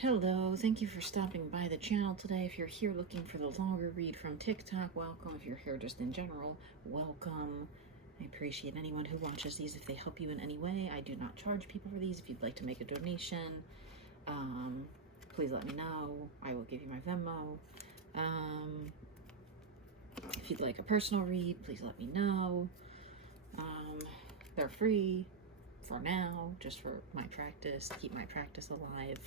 Hello, thank you for stopping by the channel today. If you're here looking for the longer read from TikTok, welcome. If you're here just in general, welcome. I appreciate anyone who watches these if they help you in any way. I do not charge people for these. If you'd like to make a donation, please let me know. I will give you my Venmo. If you'd like a personal read, please let me know. They're free for now, just for my practice, keep my practice alive.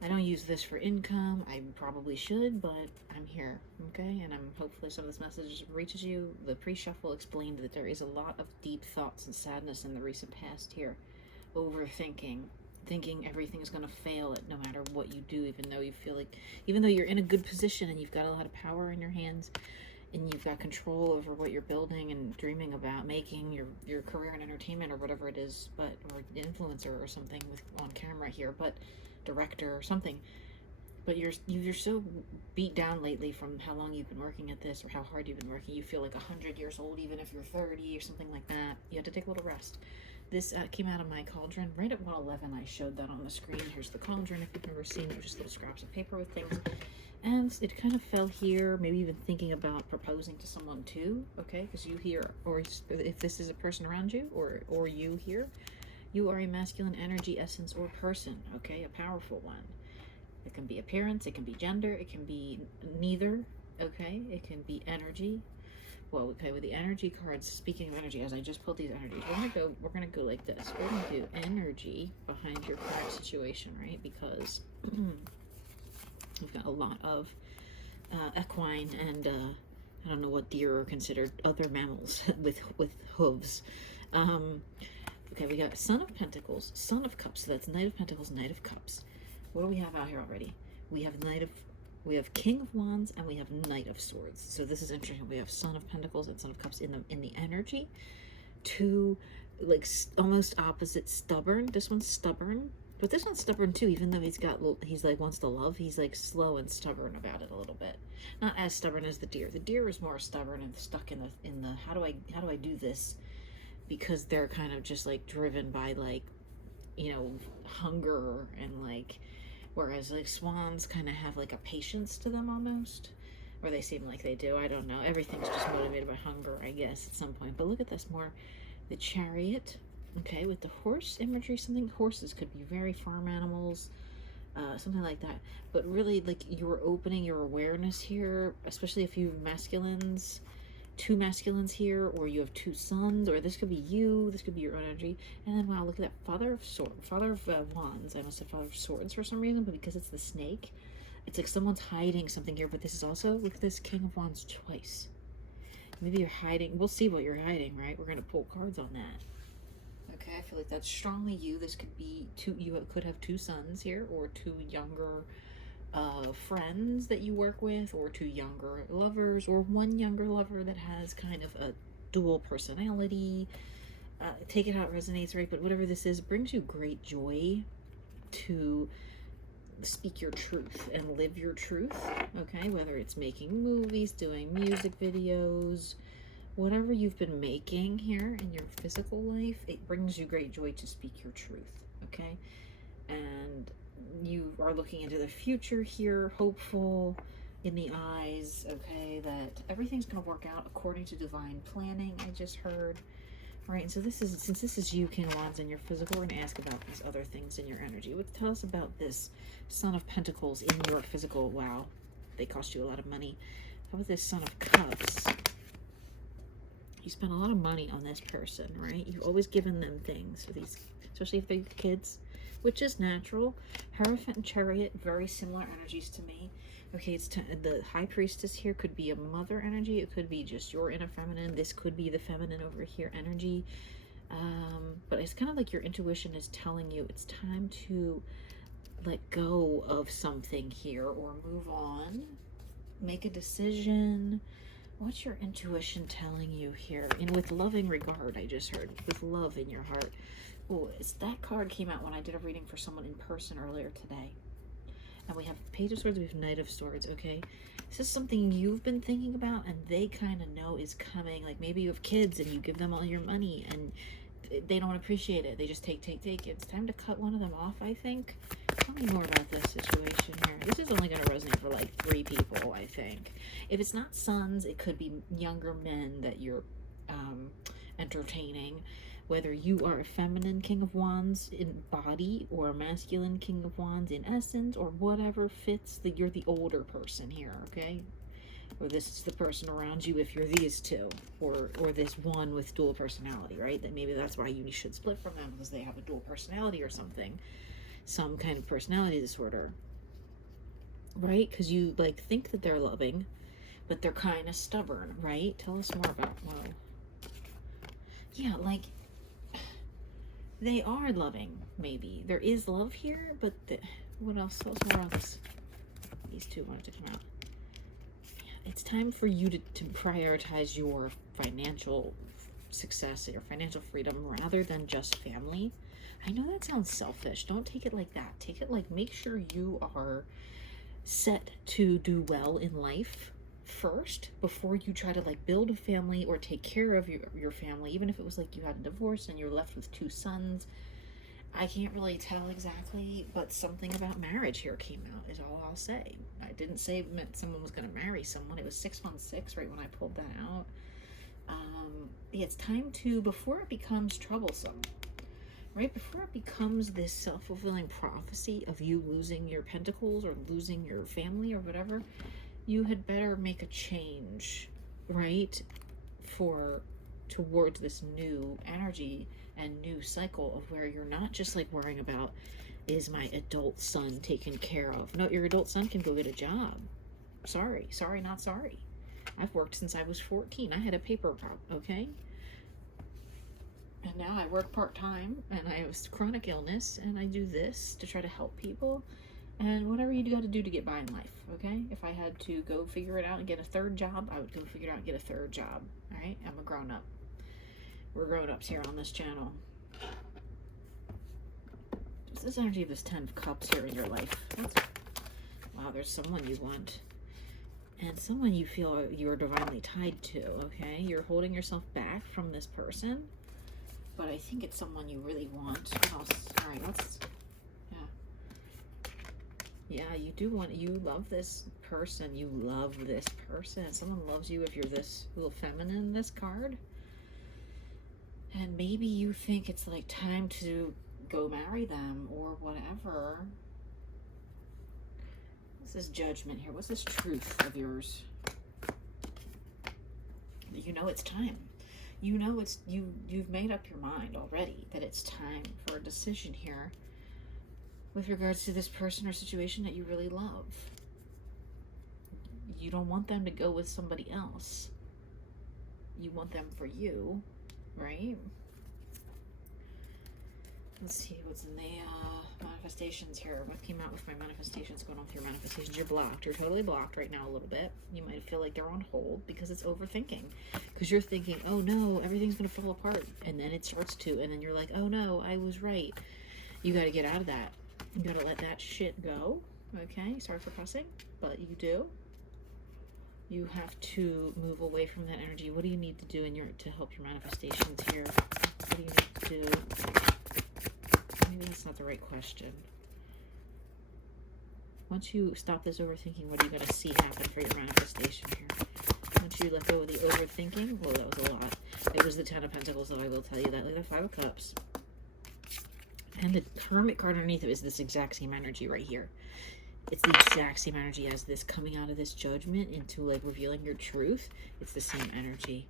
I don't use this for income. I probably should, but I'm here, okay? And hopefully some of this message reaches you. The pre-shuffle explained that there is a lot of deep thoughts and sadness in the recent past here. Overthinking, thinking everything's gonna fail at no matter what you do, even though you feel like, even though you're in a good position and you've got a lot of power in your hands and you've got control over what you're building and dreaming about making your career in entertainment or whatever it is, but or influencer or something with on camera here, but director or something, but you're so beat down lately from how long you've been working at this or how hard you've been working. You feel like 100 years old even if you're 30 or something like that. You have to take a little rest. This came out of my cauldron right at 111. I showed that on the screen. Here's the cauldron if you've never seen it, just little scraps of paper with things, and it kind of fell here. Maybe even thinking about proposing to someone too, okay? Because you here, or if this is a person around you or you here, you are a masculine energy, essence, or person, okay? A powerful one. It can be appearance, it can be gender, it can be neither, okay? It can be energy. Well, okay, with the energy cards, speaking of energy, as I just pulled these energies, we're gonna go like this. We're gonna do energy behind your current situation, right? Because we've got a lot of equine and I don't know what deer are considered, other mammals with hooves. Okay, we got Son of Pentacles, Son of Cups. So that's Knight of Pentacles, Knight of Cups. What do we have out here already? We have King of Wands, and we have Knight of Swords. So this is interesting. We have Son of Pentacles and Son of Cups in the energy. Two, like almost opposite, stubborn. This one's stubborn, but this one's stubborn too. Even though he's like wants to love, he's like slow and stubborn about it a little bit. Not as stubborn as the deer. The deer is more stubborn and stuck in the how do I do this? Because they're kind of just like driven by like, you know, hunger and like, whereas like swans kind of have like a patience to them almost, or they seem like they do. I don't know. Everything's just motivated by hunger, I guess, at some point. But look at this more, the Chariot, okay, with the horse imagery. Something, horses could be very farm animals, something like that. But really, like, you're opening your awareness here, especially if you masculines. Two masculines here, or you have two sons, or this could be you, this could be your own energy. And then wow, look at that, Father of Wands. I must have Father of Swords for some reason, but because it's the snake, it's like someone's hiding something here. But this is also, look at this, King of Wands twice. Maybe you're hiding, we'll see what you're hiding, right? We're gonna pull cards on that. Okay, I feel like that's strongly you. This could be you could have two sons here, or two younger friends that you work with, or two younger lovers, or one younger lover that has kind of a dual personality. Take it how it resonates, right? But whatever this is, it brings you great joy to speak your truth and live your truth, okay? Whether it's making movies, doing music videos, whatever you've been making here in your physical life, it brings you great joy to speak your truth, okay? And you are looking into the future here, hopeful in the eyes, okay, that everything's going to work out according to divine planning, I just heard. All right, and so this is, since this is you, King of Wands, in your physical, we're going to ask about these other things in your energy. Tell us about this Son of Pentacles in your physical. Wow, they cost you a lot of money. How about this Son of Cups? You spend a lot of money on this person, right? You've always given them things, for these, especially if they're kids, which is natural. Hierophant and Chariot, very similar energies to me. Okay, it's the High Priestess here could be a mother energy. It could be just your inner feminine. This could be the feminine over here energy. But it's kind of like your intuition is telling you it's time to let go of something here, or move on, make a decision. What's your intuition telling you here? And with loving regard, I just heard, with love in your heart. Oh, that card came out when I did a reading for someone in person earlier today. And we have Page of Swords, we have Knight of Swords, okay? This is something you've been thinking about and they kind of know is coming. Like maybe you have kids and you give them all your money and they don't appreciate it. They just take. It's time to cut one of them off, I think. Tell me more about this situation here. This is only going to resonate for like 3 people, I think. If it's not sons, it could be younger men that you're entertaining. Whether you are a feminine King of Wands in body or a masculine King of Wands in essence, or whatever fits, that you're the older person here, okay? Or this is the person around you if you're these two, or this one with dual personality, right? That maybe that's why you should split from them, because they have a dual personality or something, some kind of personality disorder, right? Because you like think that they're loving, but they're kind of stubborn, right? Tell us more about, well, yeah, like they are loving, maybe. There is love here, but what else? Tell us more on this. These two wanted to come out. It's time for you to prioritize your financial success, your financial freedom, rather than just family. I know that sounds selfish. Don't take it like that. Take it like, make sure you are set to do well in life first before you try to like build a family or take care of your family. Even if it was like you had a divorce and you're left with 2 sons. I can't really tell exactly, but something about marriage here came out is all I'll say. I didn't say it meant someone was going to marry someone. It was 616 right when I pulled that out. It's time to, before it becomes troublesome, right? Before it becomes this self-fulfilling prophecy of you losing your pentacles or losing your family or whatever, you had better make a change, right? Towards this new energy and new cycle of where you're not just like worrying about, is my adult son taken care of? No, your adult son can go get a job. Sorry, not sorry. I've worked since I was 14. I had a paper route, okay? And now I work part-time and I have chronic illness and I do this to try to help people. And whatever you got to do to get by in life, okay? If I had to go figure it out and get a 3rd job, I would go figure it out and get a 3rd job, all right? I'm a grown-up. We're grown-ups here on this channel. What's this energy of this 10 of Cups here in your life? Wow, there's someone you want. And someone you feel you're divinely tied to, okay? You're holding yourself back from this person, but I think it's someone you really want. What else? All right, let's... Yeah, you do want, you love this person. You love this person. Someone loves you if you're this little feminine, this card. And maybe you think it's like time to go marry them or whatever. What's this judgment here? What's this truth of yours? You know it's time. You know it's, you've made up your mind already that it's time for a decision here with regards to this person or situation that you really love. You don't want them to go with somebody else. You want them for you, right? Let's see what's in the manifestations here. What came out with my manifestations, going on with your manifestations? You're blocked. You're totally blocked right now a little bit. You might feel like they're on hold because it's overthinking. Because you're thinking, oh no, everything's going to fall apart. And then it starts to. And then you're like, oh no, I was right. You got to get out of that. You got to let that shit go. Okay? Sorry for cussing, but you do. You have to move away from that energy. What do you need to do to help your manifestations here? What do you need to do? Maybe that's not the right question. Once you stop this overthinking, what are you going to see happen for your manifestation here? Once you let go of the overthinking, well, that was a lot. It was the 10 of Pentacles, though, I will tell you that. Like the 5 of Cups. And the Hermit card underneath it is this exact same energy right here. It's the exact same energy as this coming out of this judgment into like revealing your truth. It's the same energy.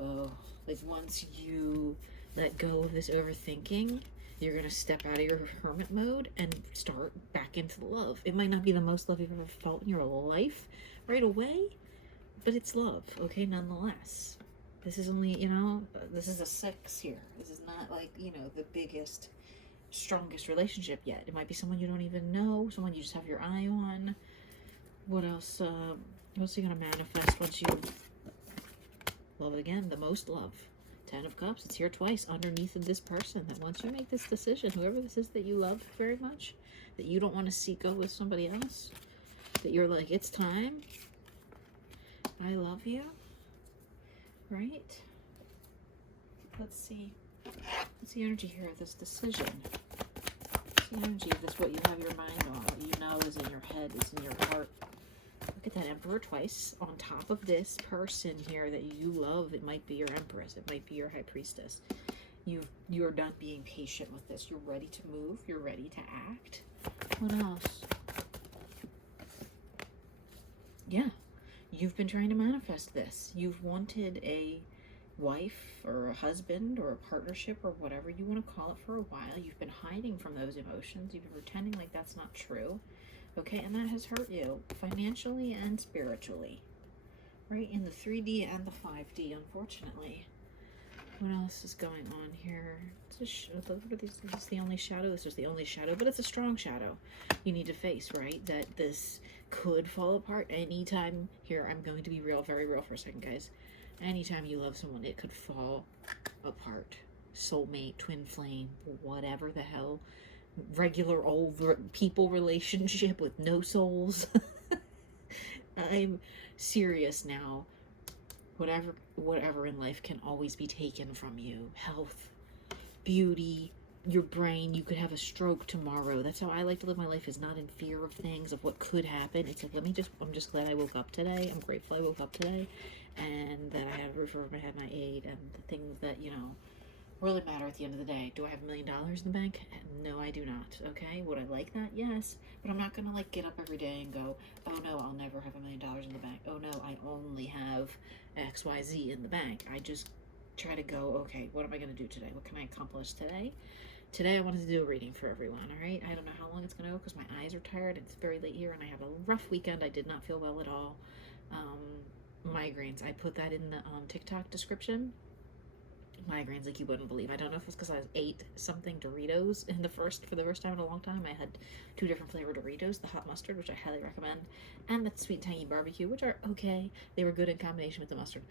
Oh, like once you let go of this overthinking, you're going to step out of your hermit mode and start back into the love. It might not be the most love you've ever felt in your life right away, but it's love, okay, nonetheless. This is only, you know, this is a 6 here. This is not like, you know, the biggest, strongest relationship yet. It might be someone you don't even know, someone you just have your eye on. What else? What's going to manifest once you love again? The most love. 10 of Cups, it's here twice underneath of this person, that once you make this decision, whoever this is that you love very much, that you don't want to see go with somebody else, that you're like, it's time, I love you, right? Let's see. What's the energy here of this decision? the energy of this? What you have your mind on, what you know is in your head, is in your heart. Look at that Emperor twice. On top of this person here that you love, it might be your Empress, it might be your High Priestess. You're not being patient with this. You're ready to move. You're ready to act. What else? Yeah. You've been trying to manifest this. You've wanted a wife or a husband or a partnership or whatever you want to call it for a while. You've been hiding from those emotions. You've been pretending like that's not true. Okay, and that has hurt you financially and spiritually. Right? In the 3D and the 5D, unfortunately. What else is going on here? It's what are these? Is this the only shadow? This is the only shadow, but it's a strong shadow you need to face, right? That this could fall apart anytime. Here, I'm going to be real, very real for a second, guys. Anytime you love someone, it could fall apart. Soulmate, twin flame, whatever the hell. Regular old people relationship with no souls. I'm serious now. Whatever in life can always be taken from you. Health, beauty, your brain. You could have a stroke tomorrow. That's how I like to live my life, is not in fear of things, of what could happen. It's like, I'm just glad I woke up today. I'm grateful I woke up today, and that I have a roof over my head, and I ate, and the things that, really matter at the end of the day. Do I have $1 million in the bank? No, I do not. Okay, would I like that? Yes, but I'm not gonna like get up every day and go, oh no, I'll never have $1 million in the bank. Oh no, I only have XYZ in the bank. I just try to go, okay, what am I gonna do today? What can I accomplish today? Today I wanted to do a reading for everyone, all right? I don't know how long it's gonna go because my eyes are tired. It's very late here and I have a rough weekend. I did not feel well at all. Migraines, I put that in the TikTok description. Migraines like you wouldn't believe. I don't know if it's because I ate something Doritos for the first time in a long time. I had 2 different flavored Doritos, the hot mustard, which I highly recommend, and the sweet tangy barbecue, which are okay. They were good in combination with the mustard,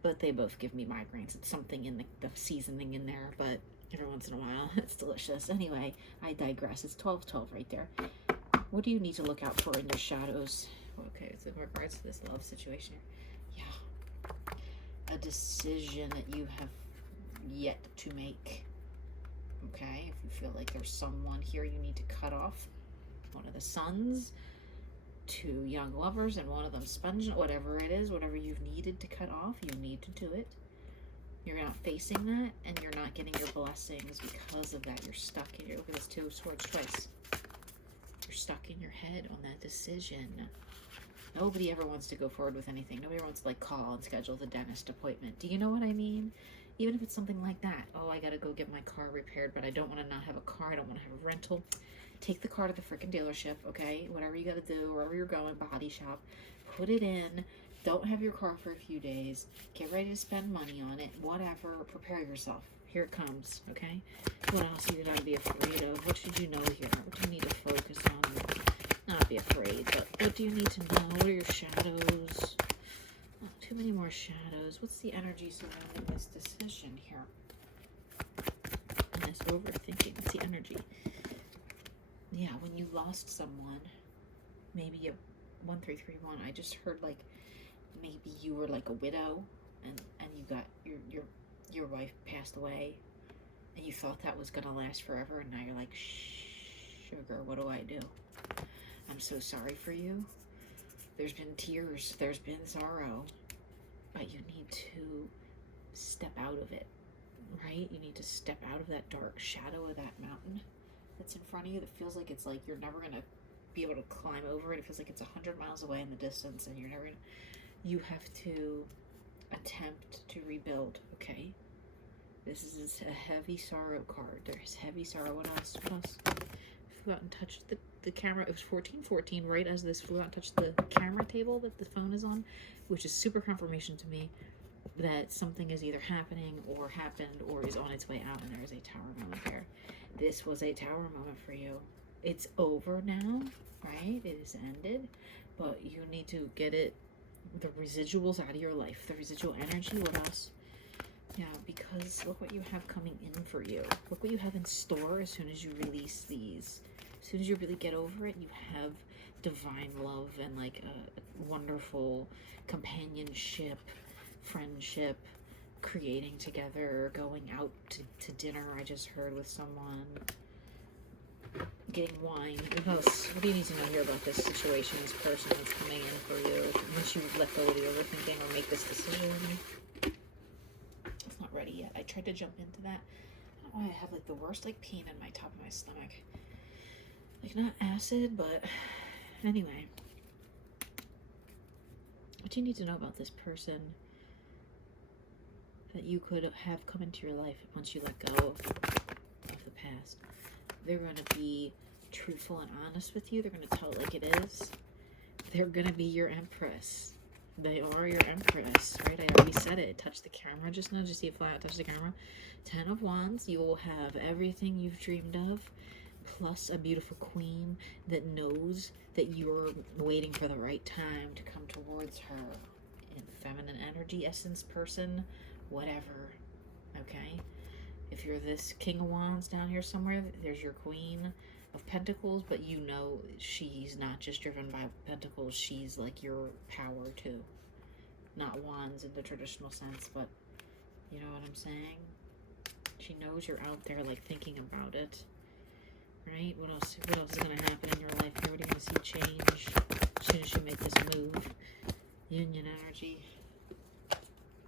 but they both give me migraines. It's something in the seasoning in there, but every once in a while it's delicious. Anyway, I digress. It's 12:12 right there. What do you need to look out for in your shadows? Okay, so in regards to this love situation, yeah, a decision that you have yet to make. Okay, if you feel like there's someone here you need to cut off, one of the sons, 2 young lovers, and one of them sponging, whatever it is, whatever you've needed to cut off, you need to do it. You're not facing that, and you're not getting your blessings because of that. You're stuck in your, look at this 2 swords twice. You're stuck in your head on that decision. Nobody ever wants to go forward with anything. Nobody wants to like call and schedule the dentist appointment. Do you know what I mean? Even if it's something like that. Oh, I gotta go get my car repaired, but I don't want to not have a car. I don't want to have a rental. Take the car to the freaking dealership, okay? Whatever you gotta do, wherever you're going, body shop, put it in. Don't have your car for a few days. Get ready to spend money on it. Whatever. Prepare yourself. Here it comes, okay? What else are you gonna be afraid of? What should you know here? What do you need to focus on? Not be afraid, but what do you need to know? What are your shadows? Oh, too many more shadows. What's the energy surrounding this decision here? And this overthinking. What's the energy? Yeah, when you lost someone, maybe a 1331. I just heard like maybe you were like a widow, and you got your wife passed away, and you thought that was gonna last forever, and now you're like, sugar, what do I do? I'm so sorry for you. There's been tears, there's been sorrow, but you need to step out of it, right? You need to step out of that dark shadow of that mountain that's in front of you that feels like it's like you're never gonna be able to climb over it. It feels like it's 100 miles away in the distance, and you're never gonna, you have to attempt to rebuild, okay? This is a heavy sorrow card. There's heavy sorrow. What else? What else? Flew out and touched the camera. It was 1414, right as this flew out and touched the camera table that the phone is on, which is super confirmation to me that something is either happening or happened or is on its way out, and there is a tower moment there. This was a tower moment for you. It's over now, right? It is ended, but you need to get it, the residuals out of your life, the residual energy. What else? Yeah, because look what you have coming in for you. Look what you have in store as soon as you release these. As soon as you really get over it, you have divine love and like a wonderful companionship, friendship, creating together, going out to dinner. I just heard with someone. getting wine. What else? What do you need to know here about this situation, this person that's coming in for you? Once you let go of the overthinking or make this decision. It's not ready yet. I tried to jump into that. I don't know why I have like the worst like pain in my top of my stomach. Like not acid, but anyway. What do you need to know about this person that you could have come into your life once you let go of the past? They're going to be truthful and honest with you. They're going to tell it like it is. They're going to be your empress. They are your empress, right? I already said it. Touch the camera just now. Did you see it fly out? Touch the camera. 10 of Wands. You will have everything you've dreamed of, plus a beautiful queen that knows that you're waiting for the right time to come towards her. In feminine energy, essence, person, whatever. Okay? If you're this King of Wands down here somewhere, there's your Queen of Pentacles, but you know she's not just driven by Pentacles, she's like your power too. Not Wands in the traditional sense, but you know what I'm saying? She knows you're out there like thinking about it. Right? What else is going to happen in your life here? What are you going to see change as soon as you make this move? Union energy.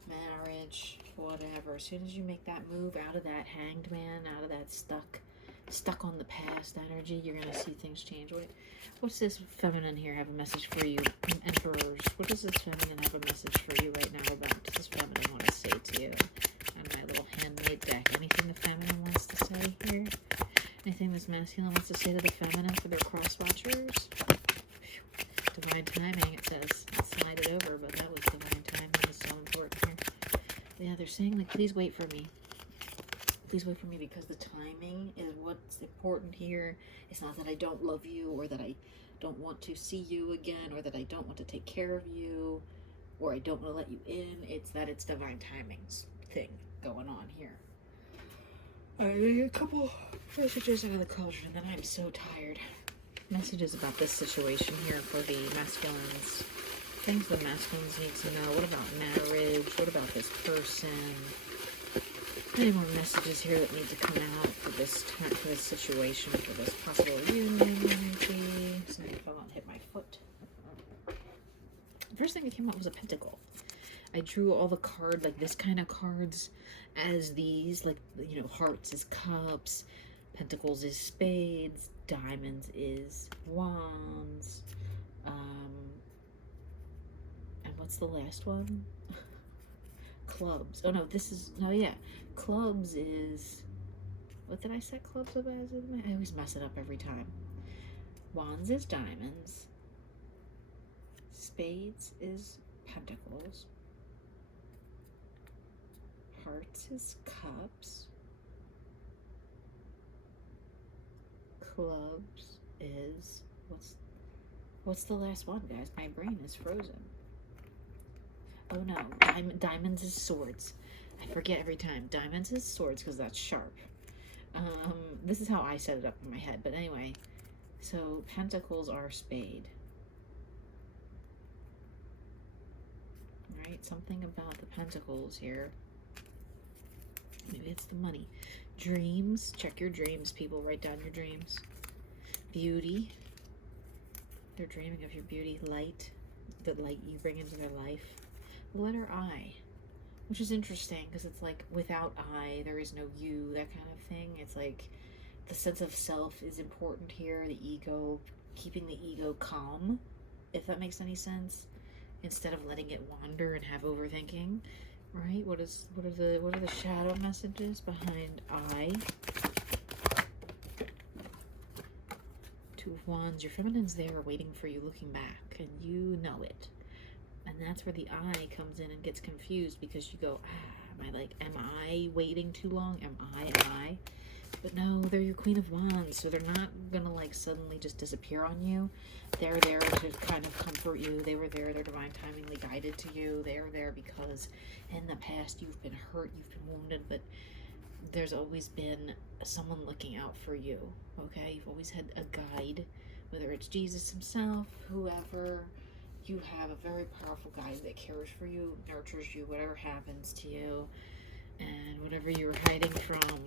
Marriage. Whatever. As soon as you make that move out of that Hanged Man, out of that stuck on the past energy, you're going to see things change. What's this feminine here have a message for you? Emperors. What does this feminine have a message for you right now about? Does this feminine want to say to you? And my little handmade deck. Anything the feminine wants to say here? Anything this masculine wants to say to the feminine for their cross watchers? Divine timing, it says. I'll slide it over, but that was divine timing. It's so important here. Yeah, they're saying, like, please wait for me. Please wait for me, because the timing is what's important here. It's not that I don't love you, or that I don't want to see you again, or that I don't want to take care of you, or I don't want to let you in. It's that it's divine timings thing going on here. A couple messages out of the cauldron, and then I'm so tired. Messages about this situation here for the masculines. Things the masculines need to know. What about marriage? What about this person? Any more messages here that need to come out for this time, for this situation, for this possible union energy? Something fell out and hit my foot. The first thing that came out was a pentacle. I drew all the cards, like this kind of cards, as these, like, you know, hearts is cups, pentacles is spades, diamonds is wands, and what's the last one? Clubs. Oh no, this is, no, yeah, clubs is, what did I set clubs up as? I always mess it up every time. Wands is diamonds, spades is pentacles, hearts is cups, clubs is, what's the last one, guys? My brain is frozen. Oh no, diamonds is swords. I forget every time. Diamonds is swords because that's sharp. This is how I set it up in my head, but anyway. So pentacles are spade. Right? Something about the pentacles here. Maybe it's the money. Dreams. Check your dreams, people. Write down your dreams. Beauty. They're dreaming of your beauty. Light. The light you bring into their life. The letter I. Which is interesting because it's like without I, there is no you. That kind of thing. It's like the sense of self is important here. The ego. Keeping the ego calm. If that makes any sense. Instead of letting it wander and have overthinking. Right? What are the shadow messages behind I? Two of Wands. Your feminine's there waiting for you, looking back, and you know it. And that's where the I comes in and gets confused because you go, am I waiting too long? Am I? But no, they're your Queen of Wands, so they're not gonna like suddenly just disappear on you. They're there to kind of comfort you. They were there, they're divine timingly guided to you. They're there because in the past you've been hurt, you've been wounded, but there's always been someone looking out for you, okay? You've always had a guide, whether it's Jesus himself, whoever. You have a very powerful guide that cares for you, nurtures you, whatever happens to you, and whatever you're hiding from,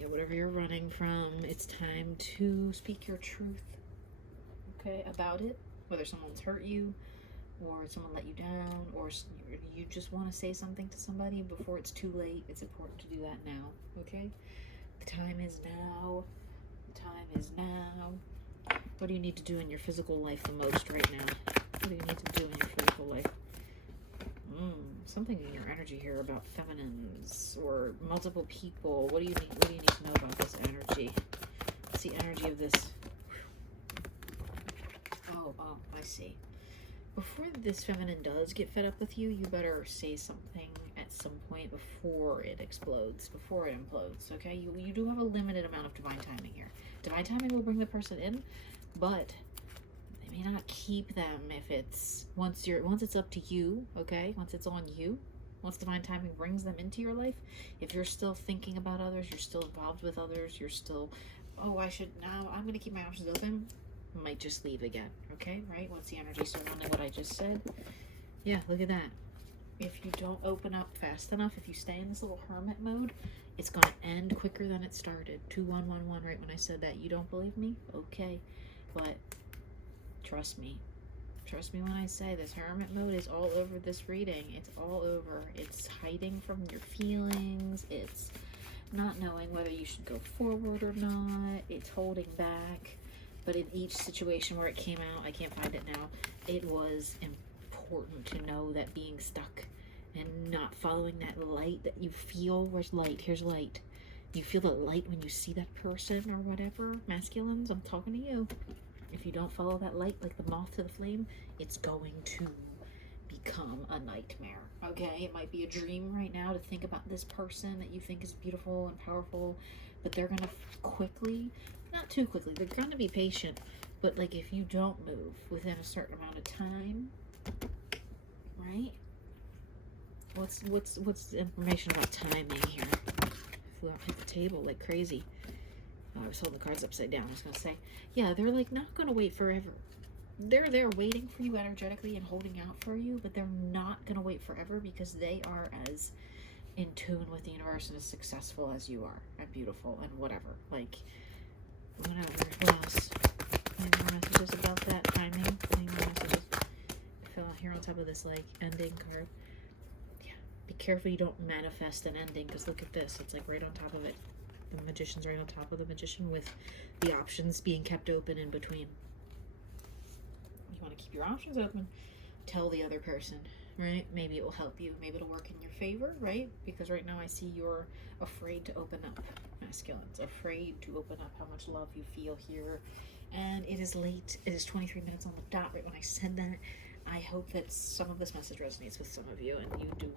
Yeah, whatever you're running from, it's time to speak your truth, okay, about it. Whether someone's hurt you, or someone let you down, or you just want to say something to somebody before it's too late. It's important to do that now, okay? The time is now. The time is now. What do you need to do in your physical life the most right now? What do you need to do in your physical life? Something in your energy here about feminines or multiple people. What do you need? What do you need to know about this energy? What's the energy of this? Oh, I see. Before this feminine does get fed up with you, you better say something at some point before it explodes, before it implodes, okay? You do have a limited amount of divine timing here. Divine timing will bring the person in, but they may not keep them if it's once it's up to you, okay? Once it's on you, once divine timing brings them into your life, if you're still thinking about others, you're still involved with others, you're still, oh, I'm gonna keep my options open, might just leave again, okay? Right? Once the energy surrounding what I just said. Yeah, look at that. If you don't open up fast enough, if you stay in this little hermit mode, it's gonna end quicker than it started. 2111, right when I said that. You don't believe me? Okay. But trust me. Trust me when I say this hermit mode is all over this reading. It's all over. It's hiding from your feelings. It's not knowing whether you should go forward or not. It's holding back. But in each situation where it came out, I can't find it now, it was important to know that being stuck and not following that light that you feel. Where's light? Here's light. You feel the light when you see that person or whatever. Masculines, I'm talking to you. If you don't follow that light like the moth to the flame, it's going to become a nightmare, okay? It might be a dream right now to think about this person that you think is beautiful and powerful, but they're gonna quickly, not too quickly, they're gonna be patient, but like if you don't move within a certain amount of time, right? What's the information about timing here? Flew out, hit the table like crazy. I was holding the cards upside down. I was gonna say, yeah, they're like not gonna wait forever. They're there waiting for you energetically and holding out for you, but they're not gonna wait forever because they are as in tune with the universe and as successful as you are and beautiful and whatever. Like, whatever. What else? Any more messages about that timing? Any more messages? I feel out here on top of this like ending card. Yeah. Be careful you don't manifest an ending because look at this. It's like right on top of it. The Magician's right on top of the Magician with the options being kept open in between. You want to keep your options open. Tell the other person, right? Maybe it will help you. Maybe it'll work in your favor, right? Because right now I see you're afraid to open up, masculines. Afraid to open up how much love you feel here. And it is late. It is 23 minutes on the dot right when I said that. I hope that some of this message resonates with some of you and you do.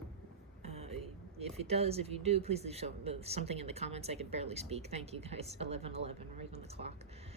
If it does, if you do, please leave something in the comments. I can barely speak. Thank you guys. 11:11 right on the clock.